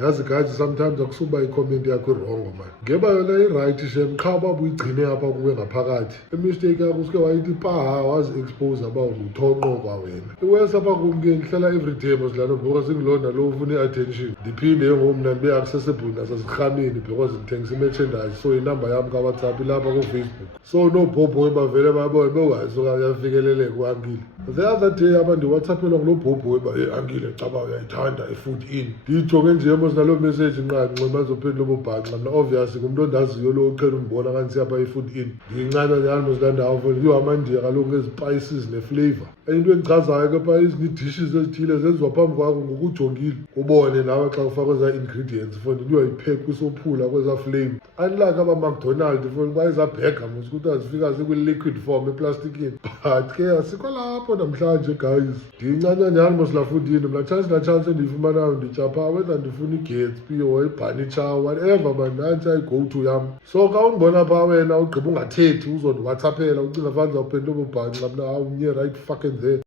yazi guys sometimes akusuba i-comment yakho wrong man ngeba yona i-right shem qha baba uyigcine apha kuwe ngaphakathi imistake yakho usuke wayithi paha wazi-expose aba uthonqo kwawena iwesa apha kumke ngihlala everyday mosidlalo because ngilona lo ufuna i-attention ndiphinde ngomna ndibe accessible nasezirhameni because ngithengisa i-merchandise so inamba yami ka-WhatsApp ilapha ku-Facebook so nobhobhoyi bavele babone bewazi uyafikeleleka u-Ankile the other day abantu ndiwhatsappelwa ngulo bhobhoyi ba Ankile caba uyayithanda i-food in ndiyijonge nje nalo message nqanqe mazophendula ububhanxa mna obviously ngumuntu ondaziyo lo uqela ungibona kanti siyapha i-food in ngiyincane njalo mozilandawo for amandiya kaloku ngezispices ne-flavor into engichazayo ke pha izini-dishes ezithile zenziwa phambi kwakho ngokujongile ubone nawe xa kufakwe za-ingredients foni into uyayipheka usophula kweza flame unlike aba-McDonald foni bayezabhega mos ukuthi azifika zikwi-liquid form eplastikini but ke asikho lapho namhlanje guys ndiyincane njalo mosla food in mna chance na-chance endiyifumanayo nditshapha whether ndifuna i-Gatsby or i-Bunny Chow whatever man nantsi ayi-go-to yam so xa undibona pha wena ugqiba ungathethi uzondiwhatsappela ucinga fana uzawuphendula ububhanxa mna hawu mnye right fucking there